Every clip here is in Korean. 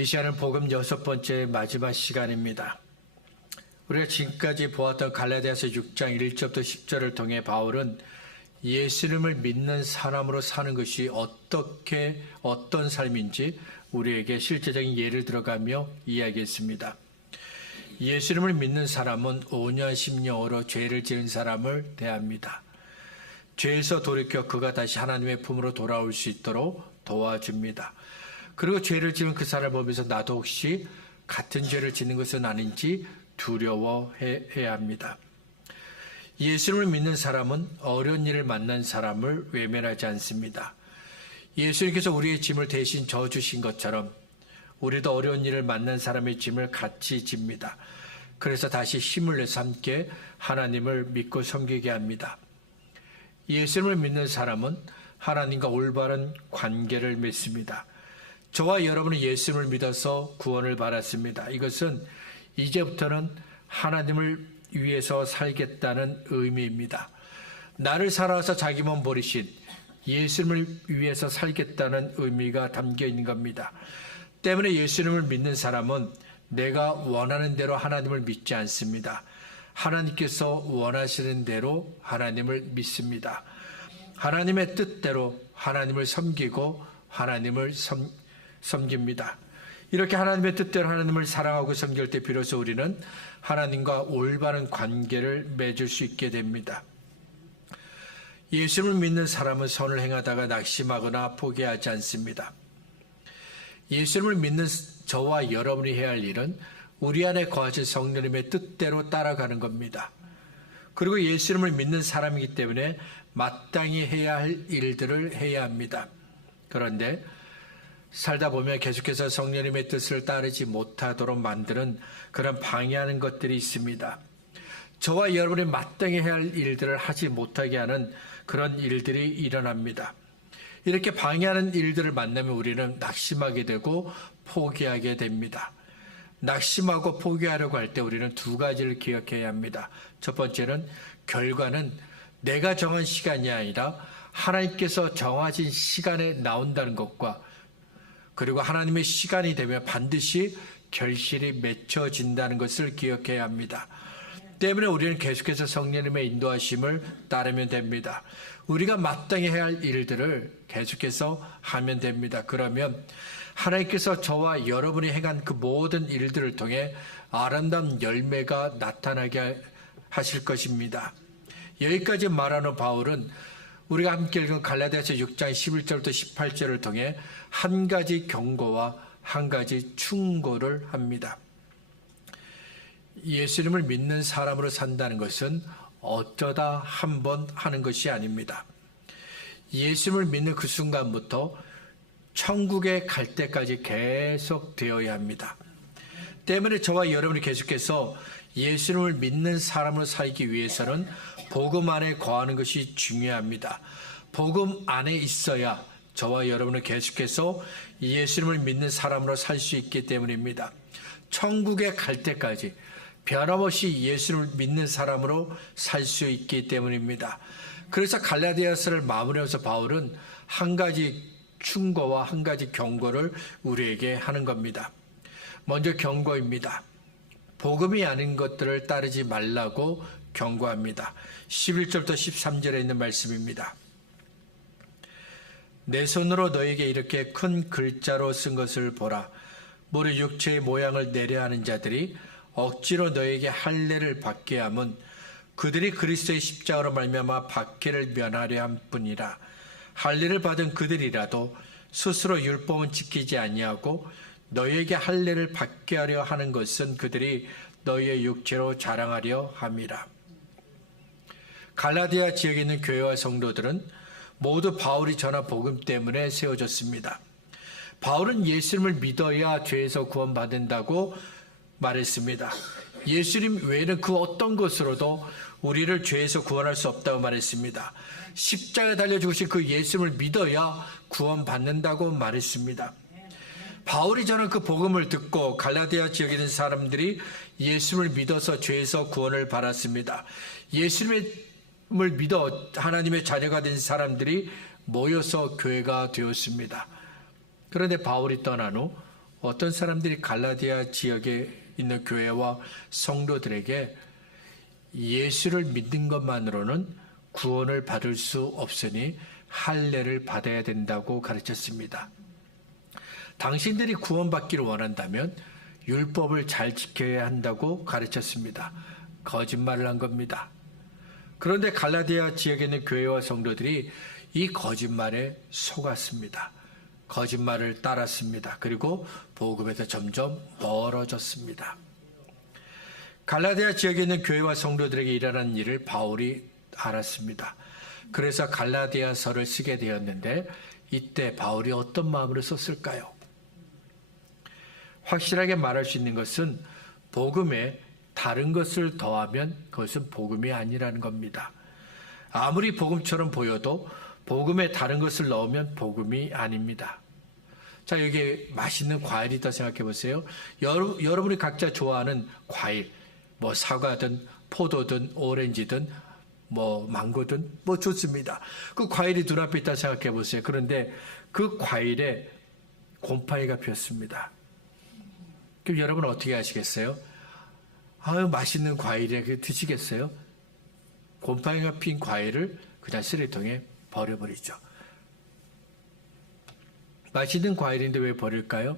이 시간은 복음 6번째 마지막 시간입니다. 우리가 지금까지 보았던 갈라디아서 6장 1절부터 10절을 통해 바울은 예수님을 믿는 사람으로 사는 것이 어떤 삶인지 우리에게 실제적인 예를 들어가며 이야기했습니다. 예수님을 믿는 사람은 5년 10년으로 죄를 지은 사람을 대합니다. 죄에서 돌이켜 그가 다시 하나님의 품으로 돌아올 수 있도록 도와줍니다. 그리고 죄를 지은 그 사람을 보면서 나도 혹시 같은 죄를 짓는 것은 아닌지 두려워해야 합니다. 예수님을 믿는 사람은 어려운 일을 만난 사람을 외면하지 않습니다. 예수님께서 우리의 짐을 대신 져주신 것처럼 우리도 어려운 일을 만난 사람의 짐을 같이 집니다. 그래서 다시 힘을 내서 함께 하나님을 믿고 섬기게 합니다. 예수님을 믿는 사람은 하나님과 올바른 관계를 맺습니다. 저와 여러분은 예수님을 믿어서 구원을 받았습니다. 이것은 이제부터는 하나님을 위해서 살겠다는 의미입니다. 나를 살아서 자기 몸 버리신 예수님을 위해서 살겠다는 의미가 담겨 있는 겁니다. 때문에 예수님을 믿는 사람은 내가 원하는 대로 하나님을 믿지 않습니다. 하나님께서 원하시는 대로 하나님을 믿습니다. 하나님의 뜻대로 하나님을 섬기고 하나님을 섬깁니다. 이렇게 하나님의 뜻대로 하나님을 사랑하고 섬길 때 비로소 우리는 하나님과 올바른 관계를 맺을 수 있게 됩니다. 예수님을 믿는 사람은 선을 행하다가 낙심하거나 포기하지 않습니다. 예수님을 믿는 저와 여러분이 해야 할 일은 우리 안에 거하신 성령님의 뜻대로 따라가는 겁니다. 그리고 예수님을 믿는 사람이기 때문에 마땅히 해야 할 일들을 해야 합니다. 그런데 살다 보면 계속해서 성령님의 뜻을 따르지 못하도록 만드는 그런 방해하는 것들이 있습니다. 저와 여러분이 마땅히 해야 할 일들을 하지 못하게 하는 그런 일들이 일어납니다. 이렇게 방해하는 일들을 만나면 우리는 낙심하게 되고 포기하게 됩니다. 낙심하고 포기하려고 할 때 우리는 두 가지를 기억해야 합니다. 첫 번째는 결과는 내가 정한 시간이 아니라 하나님께서 정하신 시간에 나온다는 것과 그리고 하나님의 시간이 되면 반드시 결실이 맺혀진다는 것을 기억해야 합니다. 때문에 우리는 계속해서 성령님의 인도하심을 따르면 됩니다. 우리가 마땅히 해야 할 일들을 계속해서 하면 됩니다. 그러면 하나님께서 저와 여러분이 행한 그 모든 일들을 통해 아름다운 열매가 나타나게 하실 것입니다. 여기까지 말하는 바울은 우리가 함께 읽은 갈라디아서 6장 11절부터 18절을 통해 한 가지 경고와 한 가지 충고를 합니다. 예수님을 믿는 사람으로 산다는 것은 어쩌다 한 번 하는 것이 아닙니다. 예수님을 믿는 그 순간부터 천국에 갈 때까지 계속 되어야 합니다. 때문에 저와 여러분이 계속해서 예수님을 믿는 사람으로 살기 위해서는 복음 안에 거하는 것이 중요합니다. 복음 안에 있어야 저와 여러분은 계속해서 예수님을 믿는 사람으로 살 수 있기 때문입니다. 천국에 갈 때까지 변함없이 예수를 믿는 사람으로 살 수 있기 때문입니다. 그래서 갈라디아서를 마무리하면서 바울은 한 가지 충고와 한 가지 경고를 우리에게 하는 겁니다. 먼저 경고입니다. 복음이 아닌 것들을 따르지 말라고 경고합니다. 11절부터 13절에 있는 말씀입니다. 내 손으로 너에게 이렇게 큰 글자로 쓴 것을 보라. 무릇 육체의 모양을 내려하는 자들이 억지로 너에게 할례를 받게 함은 그들이 그리스도의 십자가로 말미암아 박해를 면하려 함뿐이라. 할례를 받은 그들이라도 스스로 율법은 지키지 아니하고 너에게 할례를 받게 하려 하는 것은 그들이 너희의 육체로 자랑하려 함이라. 갈라디아 지역에 있는 교회와 성도들은 모두 바울이 전한 복음 때문에 세워졌습니다. 바울은 예수님을 믿어야 죄에서 구원받는다고 말했습니다. 예수님 외에는 그 어떤 것으로도 우리를 죄에서 구원할 수 없다고 말했습니다. 십자가에 달려 죽으신 그 예수님을 믿어야 구원받는다고 말했습니다. 바울이 전한 그 복음을 듣고 갈라디아 지역에 있는 사람들이 예수님을 믿어서 죄에서 구원을 받았습니다. 예수님을 믿어 하나님의 자녀가 된 사람들이 모여서 교회가 되었습니다. 그런데 바울이 떠난 후 어떤 사람들이 갈라디아 지역에 있는 교회와 성도들에게 예수를 믿는 것만으로는 구원을 받을 수 없으니 할례를 받아야 된다고 가르쳤습니다. 당신들이 구원받기를 원한다면 율법을 잘 지켜야 한다고 가르쳤습니다. 거짓말을 한 겁니다. 그런데 갈라디아 지역에 있는 교회와 성도들이 이 거짓말에 속았습니다. 거짓말을 따랐습니다. 그리고 복음에서 점점 멀어졌습니다. 갈라디아 지역에 있는 교회와 성도들에게 일어난 일을 바울이 알았습니다. 그래서 갈라디아서를 쓰게 되었는데 이때 바울이 어떤 마음으로 썼을까요? 확실하게 말할 수 있는 것은 복음에 다른 것을 더하면 그것은 복음이 아니라는 겁니다. 아무리 복음처럼 보여도 복음에 다른 것을 넣으면 복음이 아닙니다. 자, 여기 맛있는 과일이 있다 생각해 보세요. 여러분이 각자 좋아하는 과일, 뭐 사과든 포도든 오렌지든 뭐 망고든 뭐 좋습니다. 그 과일이 눈앞에 있다 생각해 보세요. 그런데 그 과일에 곰팡이가 피었습니다. 그럼 여러분 어떻게 하시겠어요? 아유, 맛있는 과일에 드시겠어요? 곰팡이가 핀 과일을 그냥 쓰레기통에 버려버리죠. 맛있는 과일인데 왜 버릴까요?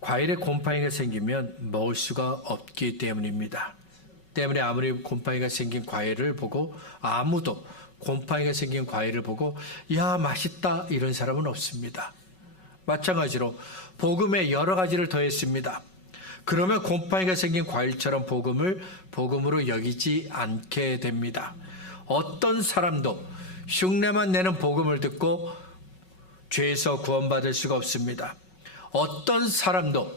과일에 곰팡이가 생기면 먹을 수가 없기 때문입니다. 때문에 아무리 곰팡이가 생긴 과일을 보고 아무도 곰팡이가 생긴 과일을 보고 야 맛있다 이런 사람은 없습니다. 마찬가지로 복음에 여러 가지를 더했습니다. 그러면 곰팡이가 생긴 과일처럼 복음을 복음으로 여기지 않게 됩니다. 어떤 사람도 흉내만 내는 복음을 듣고 죄에서 구원받을 수가 없습니다. 어떤 사람도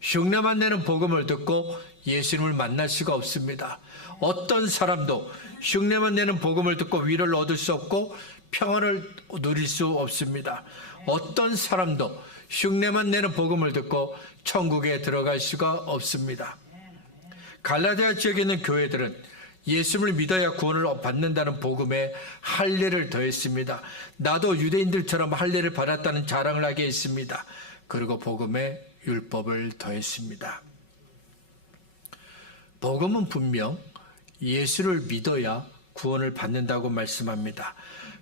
흉내만 내는 복음을 듣고 예수님을 만날 수가 없습니다. 어떤 사람도 흉내만 내는 복음을 듣고 위로를 얻을 수 없고 평안을 누릴 수 없습니다. 어떤 사람도 흉내만 내는 복음을 듣고 천국에 들어갈 수가 없습니다. 갈라디아 지역에 있는 교회들은 예수를 믿어야 구원을 받는다는 복음에 할례를 더했습니다. 나도 유대인들처럼 할례를 받았다는 자랑을 하게 했습니다. 그리고 복음에 율법을 더했습니다. 복음은 분명 예수를 믿어야 구원을 받는다고 말씀합니다.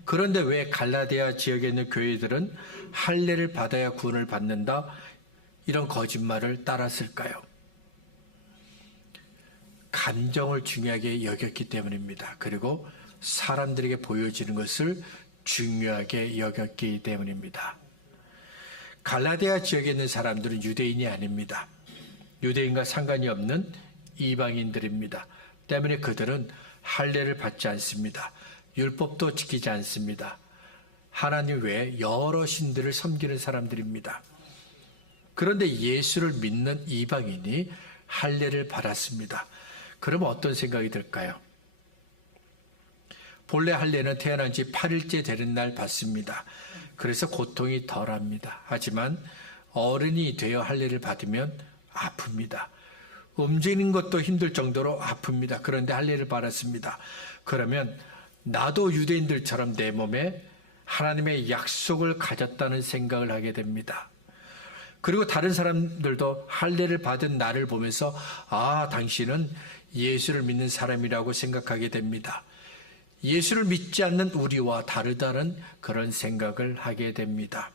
그런데 왜 갈라디아 지역에 있는 교회들은 할례를 받아야 구원을 받는다? 이런 거짓말을 따랐을까요? 감정을 중요하게 여겼기 때문입니다. 그리고 사람들에게 보여지는 것을 중요하게 여겼기 때문입니다. 갈라디아 지역에 있는 사람들은 유대인이 아닙니다. 유대인과 상관이 없는 이방인들입니다. 때문에 그들은 할례를 받지 않습니다. 율법도 지키지 않습니다. 하나님 외에 여러 신들을 섬기는 사람들입니다. 그런데 예수를 믿는 이방인이 할례를 받았습니다. 그러면 어떤 생각이 들까요? 본래 할례는 태어난 지 8일째 되는 날 받습니다. 그래서 고통이 덜합니다. 하지만 어른이 되어 할례를 받으면 아픕니다. 움직이는 것도 힘들 정도로 아픕니다. 그런데 할례를 받았습니다. 그러면 나도 유대인들처럼 내 몸에 하나님의 약속을 가졌다는 생각을 하게 됩니다. 그리고 다른 사람들도 할례를 받은 나를 보면서 아, 당신은 예수를 믿는 사람이라고 생각하게 됩니다. 예수를 믿지 않는 우리와 다르다는 그런 생각을 하게 됩니다.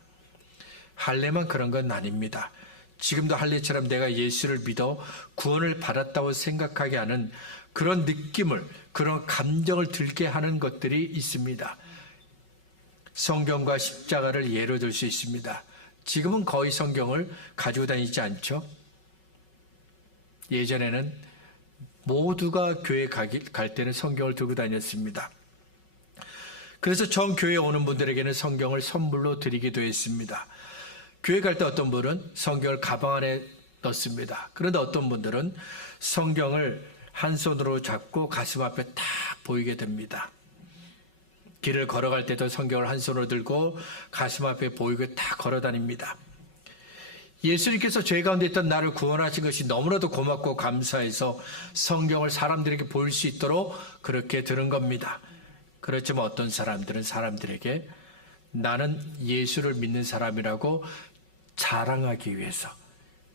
할례만 그런 건 아닙니다. 지금도 할례처럼 내가 예수를 믿어 구원을 받았다고 생각하게 하는 그런 느낌을, 그런 감정을 들게 하는 것들이 있습니다. 성경과 십자가를 예로 들 수 있습니다. 지금은 거의 성경을 가지고 다니지 않죠. 예전에는 모두가 교회 갈 때는 성경을 들고 다녔습니다. 그래서 처음 교회에 오는 분들에게는 성경을 선물로 드리기도 했습니다. 교회 갈 때 어떤 분은 성경을 가방 안에 넣습니다. 그런데 어떤 분들은 성경을 한 손으로 잡고 가슴 앞에 딱 보이게 됩니다. 길을 걸어갈 때도 성경을 한 손으로 들고 가슴 앞에 보이고 딱 걸어 다닙니다. 예수님께서 죄 가운데 있던 나를 구원하신 것이 너무나도 고맙고 감사해서 성경을 사람들에게 보일 수 있도록 그렇게 들은 겁니다. 그렇지만 어떤 사람들은 사람들에게 나는 예수를 믿는 사람이라고 자랑하기 위해서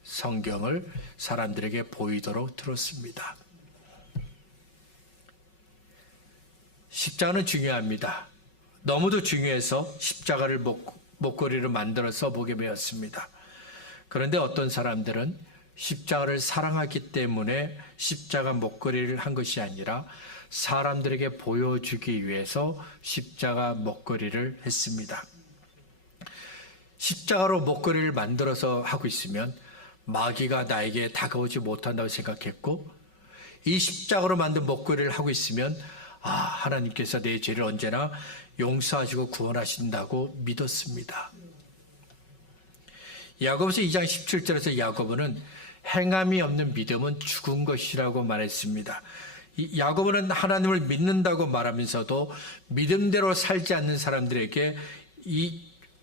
성경을 사람들에게 보이도록 들었습니다. 십자가는 중요합니다. 너무도 중요해서 십자가를 목걸이로 만들어서 보게 되었습니다. 그런데 어떤 사람들은 십자가를 사랑하기 때문에 십자가 목걸이를 한 것이 아니라 사람들에게 보여주기 위해서 십자가 목걸이를 했습니다. 십자가로 목걸이를 만들어서 하고 있으면 마귀가 나에게 다가오지 못한다고 생각했고, 이 십자가로 만든 목걸이를 하고 있으면 하나님께서 내 죄를 언제나 용서하시고 구원하신다고 믿었습니다. 야고보서 2장 17절에서 야고보는 행함이 없는 믿음은 죽은 것이라고 말했습니다. 야고보는 하나님을 믿는다고 말하면서도 믿음대로 살지 않는 사람들에게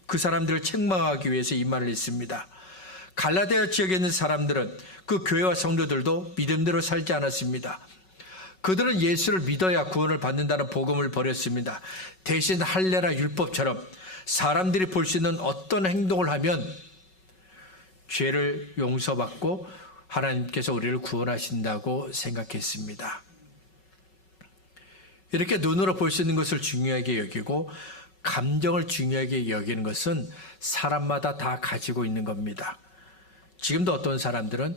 그 사람들을 책망하기 위해서 이 말을 했습니다. 갈라디아 지역에 있는 사람들은, 그 교회와 성도들도 믿음대로 살지 않았습니다. 그들은 예수를 믿어야 구원을 받는다는 복음을 버렸습니다. 대신 할례나 율법처럼 사람들이 볼 수 있는 어떤 행동을 하면 죄를 용서받고 하나님께서 우리를 구원하신다고 생각했습니다. 이렇게 눈으로 볼 수 있는 것을 중요하게 여기고 감정을 중요하게 여기는 것은 사람마다 다 가지고 있는 겁니다. 지금도 어떤 사람들은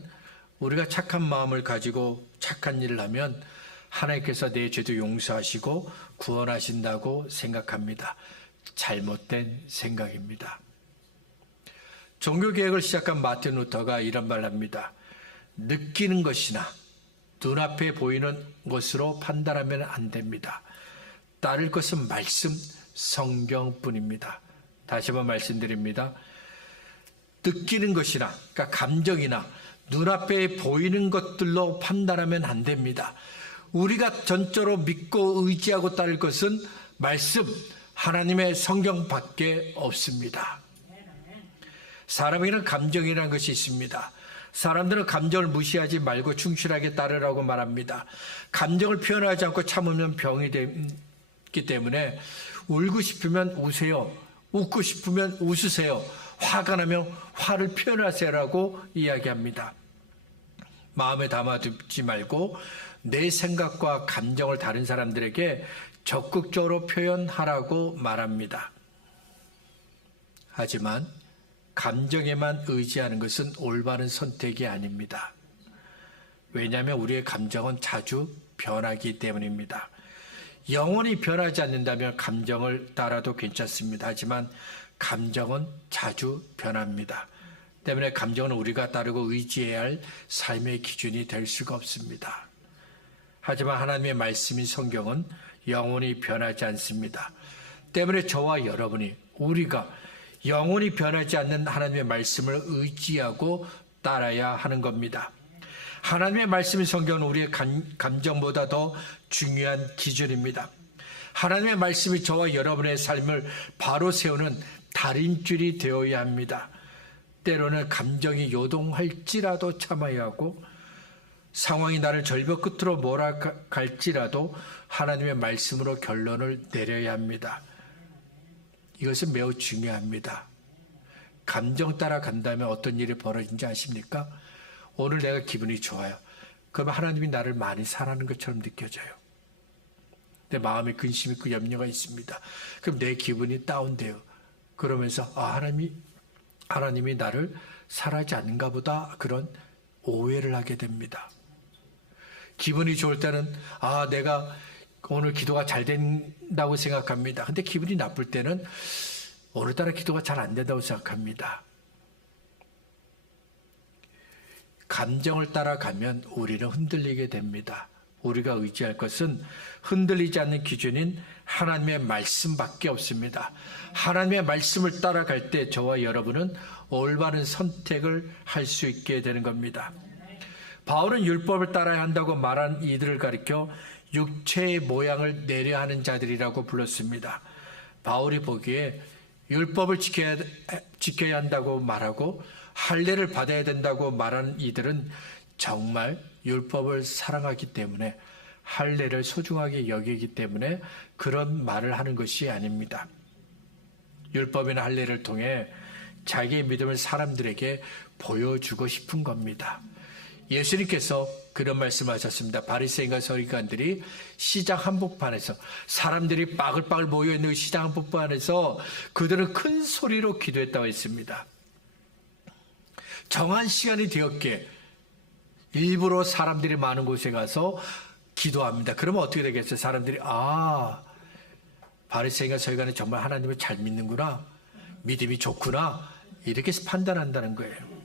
우리가 착한 마음을 가지고 착한 일을 하면 하나님께서 내 죄도 용서하시고 구원하신다고 생각합니다. 잘못된 생각입니다. 종교개혁을 시작한 마틴 루터가 이런 말을 합니다. 느끼는 것이나 눈앞에 보이는 것으로 판단하면 안 됩니다. 따를 것은 말씀, 성경뿐입니다. 다시 한번 말씀드립니다. 느끼는 것이나, 그러니까 감정이나 눈앞에 보이는 것들로 판단하면 안 됩니다. 우리가 전적으로 믿고 의지하고 따를 것은 말씀, 하나님의 성경밖에 없습니다. 사람에게는 감정이라는 것이 있습니다. 사람들은 감정을 무시하지 말고 충실하게 따르라고 말합니다. 감정을 표현하지 않고 참으면 병이 되기 때문에 울고 싶으면 우세요. 웃고 싶으면 웃으세요. 화가 나면 화를 표현하세요라고 이야기합니다. 마음에 담아두지 말고 내 생각과 감정을 다른 사람들에게 적극적으로 표현하라고 말합니다. 하지만 감정에만 의지하는 것은 올바른 선택이 아닙니다. 왜냐하면 우리의 감정은 자주 변하기 때문입니다. 영원히 변하지 않는다면 감정을 따라도 괜찮습니다. 하지만 감정은 자주 변합니다. 때문에 감정은 우리가 따르고 의지해야 할 삶의 기준이 될 수가 없습니다. 하지만 하나님의 말씀인 성경은 영원히 변하지 않습니다. 때문에 저와 여러분이, 우리가 영원히 변하지 않는 하나님의 말씀을 의지하고 따라야 하는 겁니다. 하나님의 말씀인 성경은 우리의 감정보다 더 중요한 기준입니다. 하나님의 말씀이 저와 여러분의 삶을 바로 세우는 다림줄이 되어야 합니다. 때로는 감정이 요동할지라도 참아야 하고, 상황이 나를 절벽 끝으로 몰아갈지라도 하나님의 말씀으로 결론을 내려야 합니다. 이것은 매우 중요합니다. 감정 따라 간다면 어떤 일이 벌어진지 아십니까? 오늘 내가 기분이 좋아요. 그럼 하나님이 나를 많이 사랑하는 것처럼 느껴져요. 내 마음에 근심 있고 염려가 있습니다. 그럼 내 기분이 다운돼요. 그러면서 하나님이 나를 사랑하지 않는가 보다, 그런 오해를 하게 됩니다. 기분이 좋을 때는 내가 오늘 기도가 잘 된다고 생각합니다. 근데 기분이 나쁠 때는 오늘따라 기도가 잘 안 된다고 생각합니다. 감정을 따라가면 우리는 흔들리게 됩니다. 우리가 의지할 것은 흔들리지 않는 기준인 하나님의 말씀밖에 없습니다. 하나님의 말씀을 따라갈 때 저와 여러분은 올바른 선택을 할 수 있게 되는 겁니다. 바울은 율법을 따라야 한다고 말한 이들을 가리켜 육체의 모양을 내려 하는 자들이라고 불렀습니다. 바울이 보기에 율법을 지켜야 한다고 말하고 할례를 받아야 된다고 말하는 이들은 정말 율법을 사랑하기 때문에, 할례를 소중하게 여기기 때문에 그런 말을 하는 것이 아닙니다. 율법이나 할례를 통해 자기의 믿음을 사람들에게 보여주고 싶은 겁니다. 예수님께서 그런 말씀하셨습니다. 바리새인과 서기관들이 시장 한복판에서, 사람들이 빠글빠글 모여있는 시장 한복판에서 그들은 큰 소리로 기도했다고 했습니다. 정한 시간이 되었기에 일부러 사람들이 많은 곳에 가서 기도합니다. 그러면 어떻게 되겠어요? 사람들이 바리새인과 서기관은 정말 하나님을 잘 믿는구나, 믿음이 좋구나, 이렇게 판단한다는 거예요.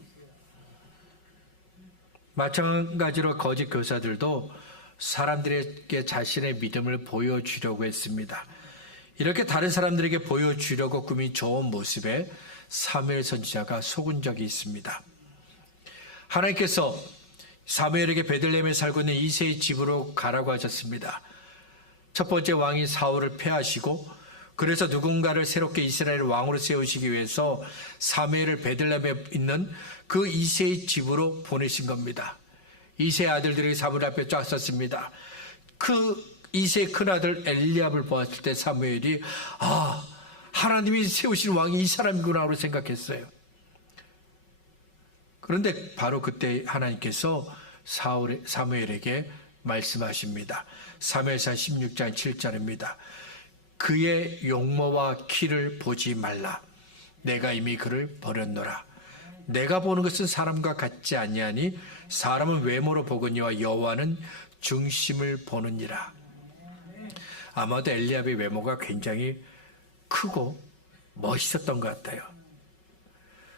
마찬가지로 거짓 교사들도 사람들에게 자신의 믿음을 보여주려고 했습니다. 이렇게 다른 사람들에게 보여주려고 꾸민 좋은 모습에 사무엘 선지자가 속은 적이 있습니다. 하나님께서 사무엘에게 베들레헴에 살고 있는 이새의 집으로 가라고 하셨습니다. 첫 번째 왕이 사울을 패하시고, 그래서 누군가를 새롭게 이스라엘의 왕으로 세우시기 위해서 사무엘을 베들레헴에 있는 그 이새의 집으로 보내신 겁니다. 이새의 아들들이 사무엘 앞에 쫙 섰습니다. 그 이새의 큰아들 엘리압을 보았을 때 사무엘이 하나님이 세우신 왕이 이 사람이구나 하고 생각했어요. 그런데 바로 그때 하나님께서 사무엘에게 말씀하십니다. 사무엘상 16장 7절입니다. 그의 용모와 키를 보지 말라. 내가 이미 그를 버렸노라. 내가 보는 것은 사람과 같지 아니하니 사람은 외모로 보거니와 여호와는 중심을 보느니라. 아마도 엘리압의 외모가 굉장히 크고 멋있었던 것 같아요.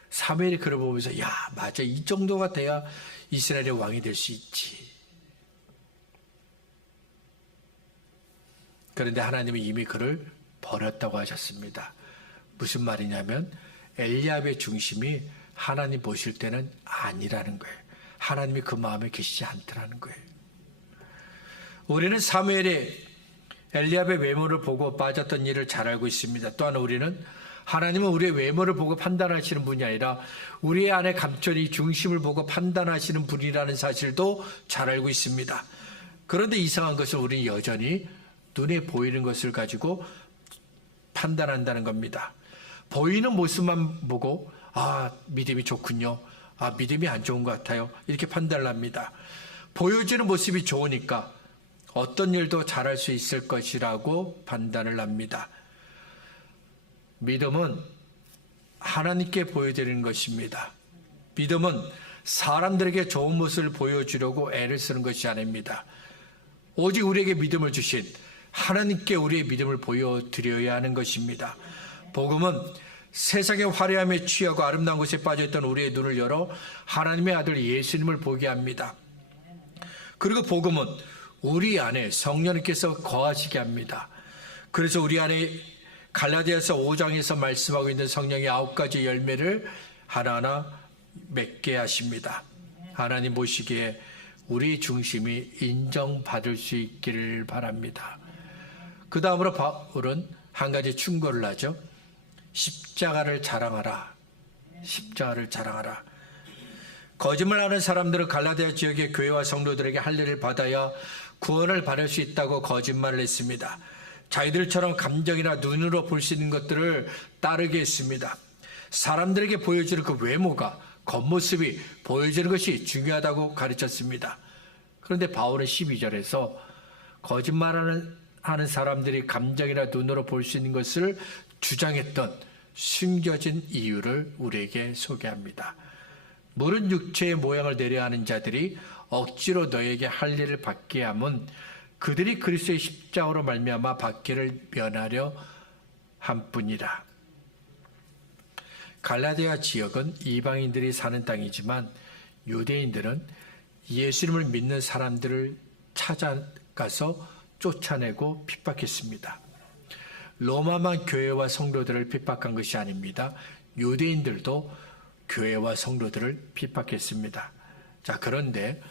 사무엘이 그를 보면서 맞아, 이 정도가 돼야 이스라엘의 왕이 될 수 있지. 그런데 하나님은 이미 그를 버렸다고 하셨습니다. 무슨 말이냐면 엘리압의 중심이 하나님 보실 때는 아니라는 거예요. 하나님이 그 마음에 계시지 않더라는 거예요. 우리는 사무엘의 엘리압의 외모를 보고 빠졌던 일을 잘 알고 있습니다. 또한 우리는 하나님은 우리의 외모를 보고 판단하시는 분이 아니라 우리의 안에 감춰진 이 중심을 보고 판단하시는 분이라는 사실도 잘 알고 있습니다. 그런데 이상한 것은 우리는 여전히 눈에 보이는 것을 가지고 판단한다는 겁니다. 보이는 모습만 보고 믿음이 좋군요, 믿음이 안 좋은 것 같아요, 이렇게 판단을 합니다. 보여지는 모습이 좋으니까 어떤 일도 잘할 수 있을 것이라고 판단을 합니다. 믿음은 하나님께 보여드리는 것입니다. 믿음은 사람들에게 좋은 모습을 보여주려고 애를 쓰는 것이 아닙니다. 오직 우리에게 믿음을 주신 하나님께 우리의 믿음을 보여드려야 하는 것입니다. 복음은 세상의 화려함에 취하고 아름다운 것에 빠져있던 우리의 눈을 열어 하나님의 아들 예수님을 보게 합니다. 그리고 복음은 우리 안에 성령님께서 거하시게 합니다. 그래서 우리 안에 갈라디아서 5장에서 말씀하고 있는 성령의 9가지 열매를 하나하나 맺게 하십니다. 하나님 보시기에 우리 중심이 인정받을 수 있기를 바랍니다. 그 다음으로 바울은 한 가지 충고를 하죠. 십자가를 자랑하라. 십자가를 자랑하라. 거짓말하는 사람들은 갈라디아 지역의 교회와 성도들에게 할례를 받아야 구원을 받을 수 있다고 거짓말을 했습니다. 자기들처럼 감정이나 눈으로 볼 수 있는 것들을 따르게 했습니다. 사람들에게 보여주는 그 외모가, 겉모습이 보여지는 것이 중요하다고 가르쳤습니다. 그런데 바울은 12절에서 거짓말하는 사람들이 감정이나 눈으로 볼 수 있는 것을 주장했던 숨겨진 이유를 우리에게 소개합니다. 모른 육체의 모양을 내려 하는 자들이 억지로 너에게 할례를 받게 함은 그들이 그리스도의 십자가로 말미암아 받기를 면하려 함뿐이라. 갈라디아 지역은 이방인들이 사는 땅이지만 유대인들은 예수님을 믿는 사람들을 찾아가서 쫓아내고 핍박했습니다. 로마만 교회와 성도들을 핍박한 것이 아닙니다. 유대인들도 교회와 성도들을 핍박했습니다. 자, 그런데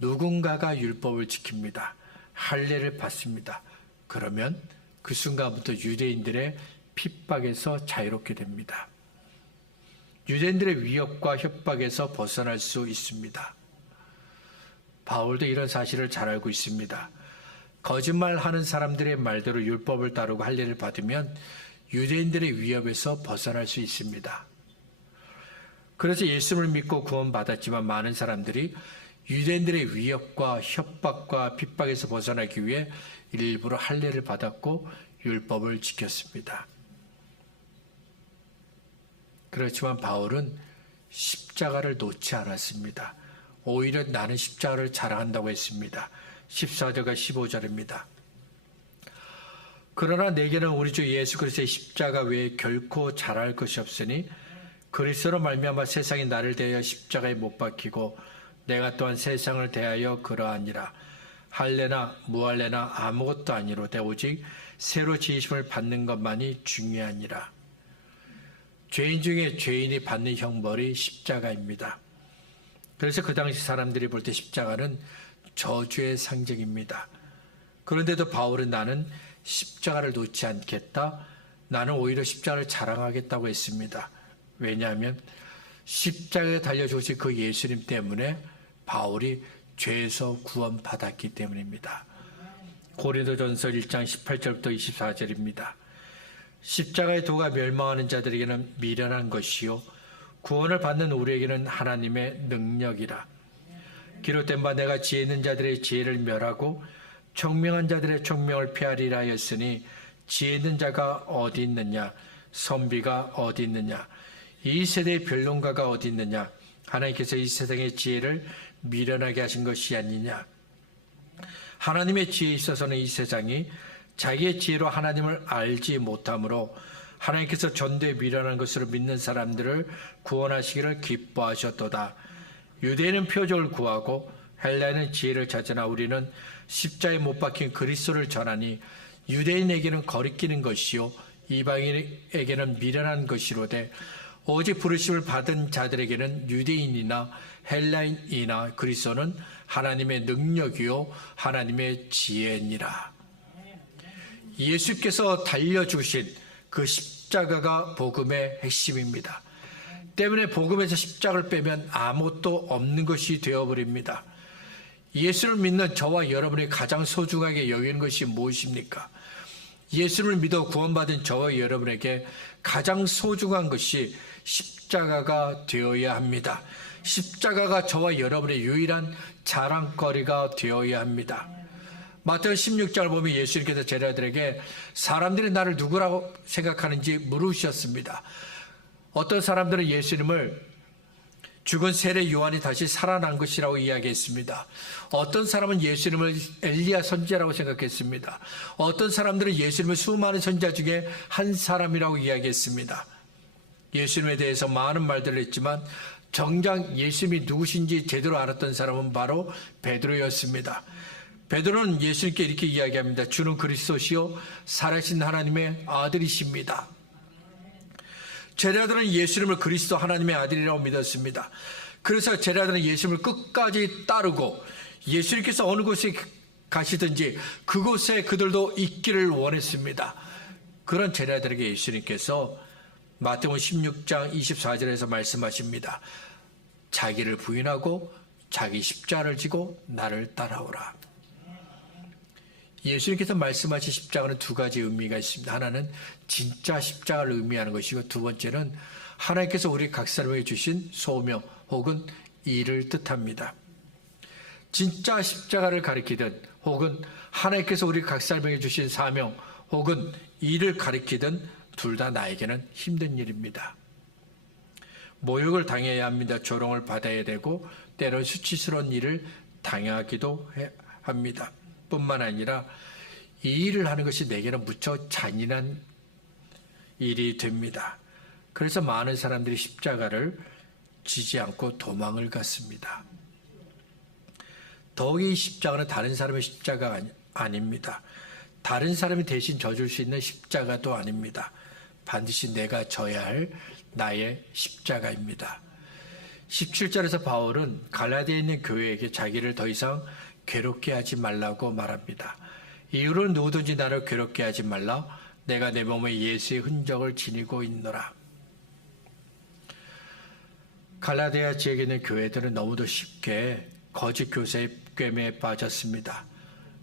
누군가가 율법을 지킵니다. 할례를 받습니다. 그러면 그 순간부터 유대인들의 핍박에서 자유롭게 됩니다. 유대인들의 위협과 협박에서 벗어날 수 있습니다. 바울도 이런 사실을 잘 알고 있습니다. 거짓말하는 사람들의 말대로 율법을 따르고 할례를 받으면 유대인들의 위협에서 벗어날 수 있습니다. 그래서 예수를 믿고 구원받았지만 많은 사람들이 유대인들의 위협과 협박과 핍박에서 벗어나기 위해 일부러 할례를 받았고 율법을 지켰습니다. 그렇지만 바울은 십자가를 놓지 않았습니다. 오히려 나는 십자가를 자랑한다고 했습니다. 14절과 15절입니다. 그러나 내게는 우리 주 예수 그리스도의 십자가 외에 결코 자랑할 것이 없으니 그리스도로 말미암아 세상이 나를 대하여 십자가에 못 박히고 내가 또한 세상을 대하여 그러하니라. 할례나 무할례나 아무것도 아니로되 오직 새로 지으심을 받는 것만이 중요하니라. 죄인 중에 죄인이 받는 형벌이 십자가입니다. 그래서 그 당시 사람들이 볼 때 십자가는 저주의 상징입니다. 그런데도 바울은 나는 십자가를 놓지 않겠다. 나는 오히려 십자가를 자랑하겠다고 했습니다. 왜냐하면 십자가에 달려 죽으신 그 예수님 때문에 바울이 죄에서 구원받았기 때문입니다. 고린도전서 1장 18절부터 24절입니다. 십자가의 도가 멸망하는 자들에게는 미련한 것이요 구원을 받는 우리에게는 하나님의 능력이라. 기록된 바 내가 지혜 있는 자들의 지혜를 멸하고 총명한 자들의 총명을 폐하리라 하였으니 지혜 있는 자가 어디 있느냐 선비가 어디 있느냐 이 세대의 변론가가 어디 있느냐 하나님께서 이 세상의 지혜를 미련하게 하신 것이 아니냐. 하나님의 지혜에 있어서는 이 세상이 자기의 지혜로 하나님을 알지 못하므로 하나님께서 전도에 미련한 것으로 믿는 사람들을 구원하시기를 기뻐하셨도다. 유대인은 표적을 구하고 헬라인은 지혜를 찾으나 우리는 십자가에 못 박힌 그리스도를 전하니 유대인에게는 거리끼는 것이요 이방인에게는 미련한 것이로되 오직 부르심을 받은 자들에게는 유대인이나 헬라인이나 그리스도는 하나님의 능력이요 하나님의 지혜니라. 예수께서 달려주신 그 십자가가 복음의 핵심입니다. 때문에 복음에서 십자가를 빼면 아무것도 없는 것이 되어버립니다. 예수를 믿는 저와 여러분이 가장 소중하게 여기는 것이 무엇입니까? 예수를 믿어 구원받은 저와 여러분에게 가장 소중한 것이 십자가가 되어야 합니다. 십자가가 저와 여러분의 유일한 자랑거리가 되어야 합니다. 마태복음 16장을 보면 예수님께서 제자들에게 사람들이 나를 누구라고 생각하는지 물으셨습니다. 어떤 사람들은 예수님을 죽은 세례 요한이 다시 살아난 것이라고 이야기했습니다. 어떤 사람은 예수님을 엘리야 선지자라고 생각했습니다. 어떤 사람들은 예수님을 수많은 선지자 중에 한 사람이라고 이야기했습니다. 예수님에 대해서 많은 말들을 했지만 정작 예수님이 누구신지 제대로 알았던 사람은 바로 베드로였습니다. 베드로는 예수님께 이렇게 이야기합니다. 주는 그리스도시요 살아계신 하나님의 아들이십니다. 제자들은 예수님을 그리스도 하나님의 아들이라고 믿었습니다. 그래서 제자들은 예수님을 끝까지 따르고 예수님께서 어느 곳에 가시든지 그곳에 그들도 있기를 원했습니다. 그런 제자들에게 예수님께서 마태복음 16장 24절에서 말씀하십니다. 자기를 부인하고 자기 십자가를 지고 나를 따라오라. 예수님께서 말씀하신 십자가는 두 가지 의미가 있습니다. 하나는 진짜 십자가를 의미하는 것이고 두 번째는 하나님께서 우리 각 사람에게 주신 소명 혹은 일을 뜻합니다. 진짜 십자가를 가리키든 혹은 하나님께서 우리 각 사람에게 주신 사명 혹은 일을 가리키든 둘 다 나에게는 힘든 일입니다. 모욕을 당해야 합니다. 조롱을 받아야 되고 때론 수치스러운 일을 당하기도 합니다. 뿐만 아니라 이 일을 하는 것이 내게는 무척 잔인한 일이 됩니다. 그래서 많은 사람들이 십자가를 지지 않고 도망을 갔습니다. 더욱이 이 십자가는 다른 사람의 십자가가 아닙니다. 다른 사람이 대신 져줄 수 있는 십자가도 아닙니다. 반드시 내가 져야 할 나의 십자가입니다. 17절에서 바울은 갈라디아에 있는 교회에게 자기를 더 이상 괴롭게 하지 말라고 말합니다. 이유는 누구든지 나를 괴롭게 하지 말라. 내가 내 몸에 예수의 흔적을 지니고 있노라. 갈라디아 지역에 있는 교회들은 너무도 쉽게 거짓 교사의 꿰매에 빠졌습니다.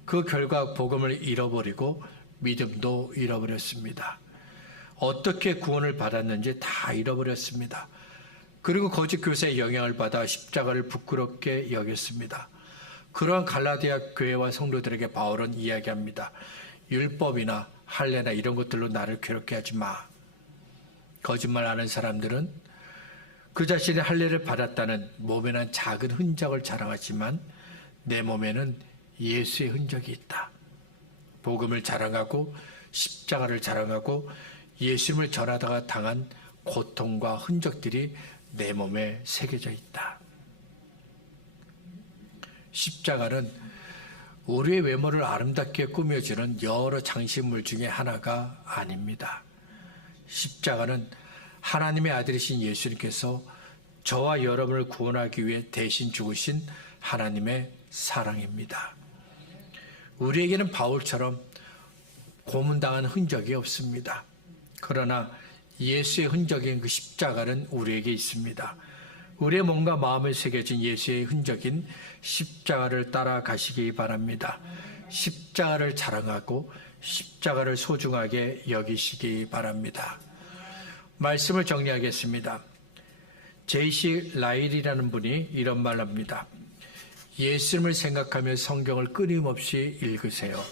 그 결과 복음을 잃어버리고 믿음도 잃어버렸습니다. 어떻게 구원을 받았는지 다 잃어버렸습니다. 그리고 거짓 교사의 영향을 받아 십자가를 부끄럽게 여겼습니다. 그러한 갈라디아 교회와 성도들에게 바울은 이야기합니다. 율법이나 할례나 이런 것들로 나를 괴롭게 하지 마. 거짓말하는 사람들은 그 자신이 할례를 받았다는 몸에 난 작은 흔적을 자랑하지만 내 몸에는 예수의 흔적이 있다. 복음을 자랑하고 십자가를 자랑하고 예수님을 전하다가 당한 고통과 흔적들이 내 몸에 새겨져 있다. 십자가는 우리의 외모를 아름답게 꾸며주는 여러 장식물 중에 하나가 아닙니다. 십자가는 하나님의 아들이신 예수님께서 저와 여러분을 구원하기 위해 대신 죽으신 하나님의 사랑입니다. 우리에게는 바울처럼 고문당한 흔적이 없습니다. 그러나 예수의 흔적인 그 십자가는 우리에게 있습니다. 우리의 몸과 마음에 새겨진 예수의 흔적인 십자가를 따라가시기 바랍니다. 십자가를 자랑하고 십자가를 소중하게 여기시기 바랍니다. 말씀을 정리하겠습니다. 제이시 라일이라는 분이 이런 말 합니다. 예수님을 생각하며 성경을 끊임없이 읽으세요.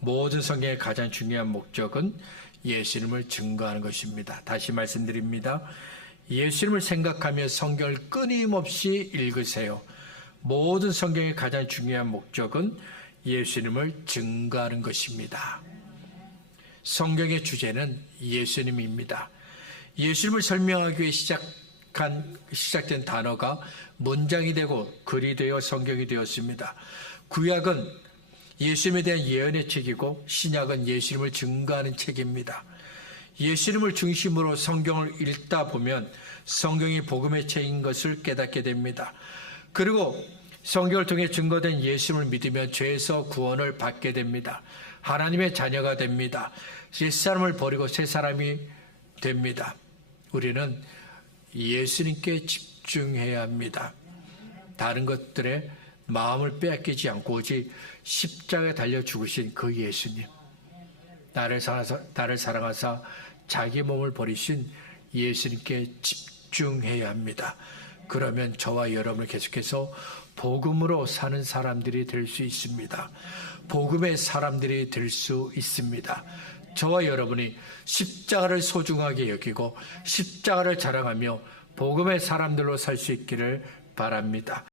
모든 성경의 가장 중요한 목적은 예수님을 증거하는 것입니다. 다시 말씀드립니다. 예수님을 생각하며 성경을 끊임없이 읽으세요. 모든 성경의 가장 중요한 목적은 예수님을 증거하는 것입니다. 성경의 주제는 예수님입니다. 예수님을 설명하기 위해 시작된 단어가 문장이 되고 글이 되어 성경이 되었습니다. 구약은 예수님에 대한 예언의 책이고 신약은 예수님을 증거하는 책입니다. 예수님을 중심으로 성경을 읽다 보면 성경이 복음의 책인 것을 깨닫게 됩니다. 그리고 성경을 통해 증거된 예수님을 믿으면 죄에서 구원을 받게 됩니다. 하나님의 자녀가 됩니다. 옛사람을 버리고 새 사람이 됩니다. 우리는 예수님께 집중해야 합니다. 다른 것들에 마음을 빼앗기지 않고 오직 십자가에 달려 죽으신 그 예수님, 나를 사랑하사 자기 몸을 버리신 예수님께 집중해야 합니다. 그러면 저와 여러분을 계속해서 복음으로 사는 사람들이 될 수 있습니다. 복음의 사람들이 될 수 있습니다. 저와 여러분이 십자가를 소중하게 여기고 십자가를 자랑하며 복음의 사람들로 살 수 있기를 바랍니다.